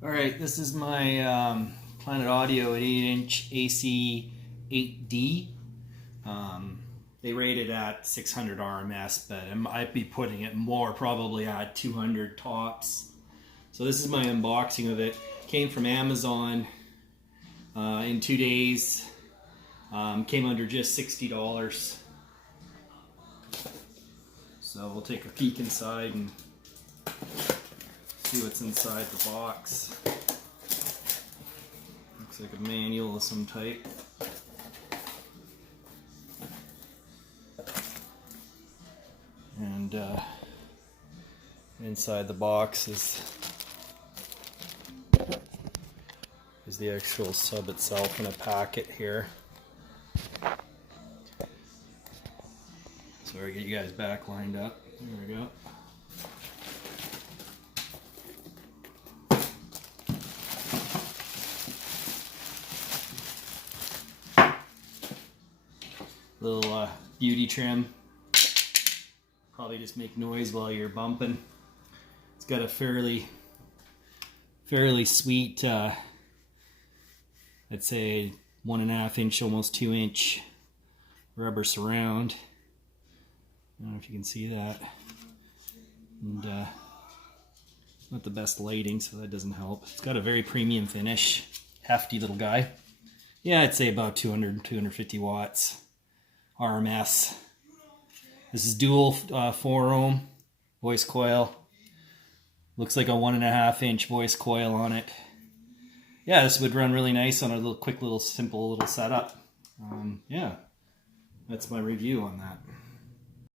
All right, this is my Planet Audio at 8-inch AC8D. They rate it at 600 RMS, but I might be putting it more, probably at 200 tops. So this is my unboxing of it. Came from Amazon in 2 days. Came under just $60. So we'll take a peek inside and see what's inside the box. Looks like a manual of some type. And inside the box is the actual sub itself in a packet here. Sorry, get you guys back lined up. There we go. Little beauty trim. Probably just make noise while you're bumping. It's got a fairly sweet, I'd say 1.5 inch, almost 2 inch rubber surround. I don't know if you can see that. And not the best lighting, so that doesn't help. It's got a very premium finish. Hefty little guy. Yeah, I'd say about 250 watts RMS. This is dual 4 ohm voice coil. Looks like a 1.5 inch voice coil on it. Yeah, this would run really nice on a little quick, simple setup. Yeah, that's my review on that.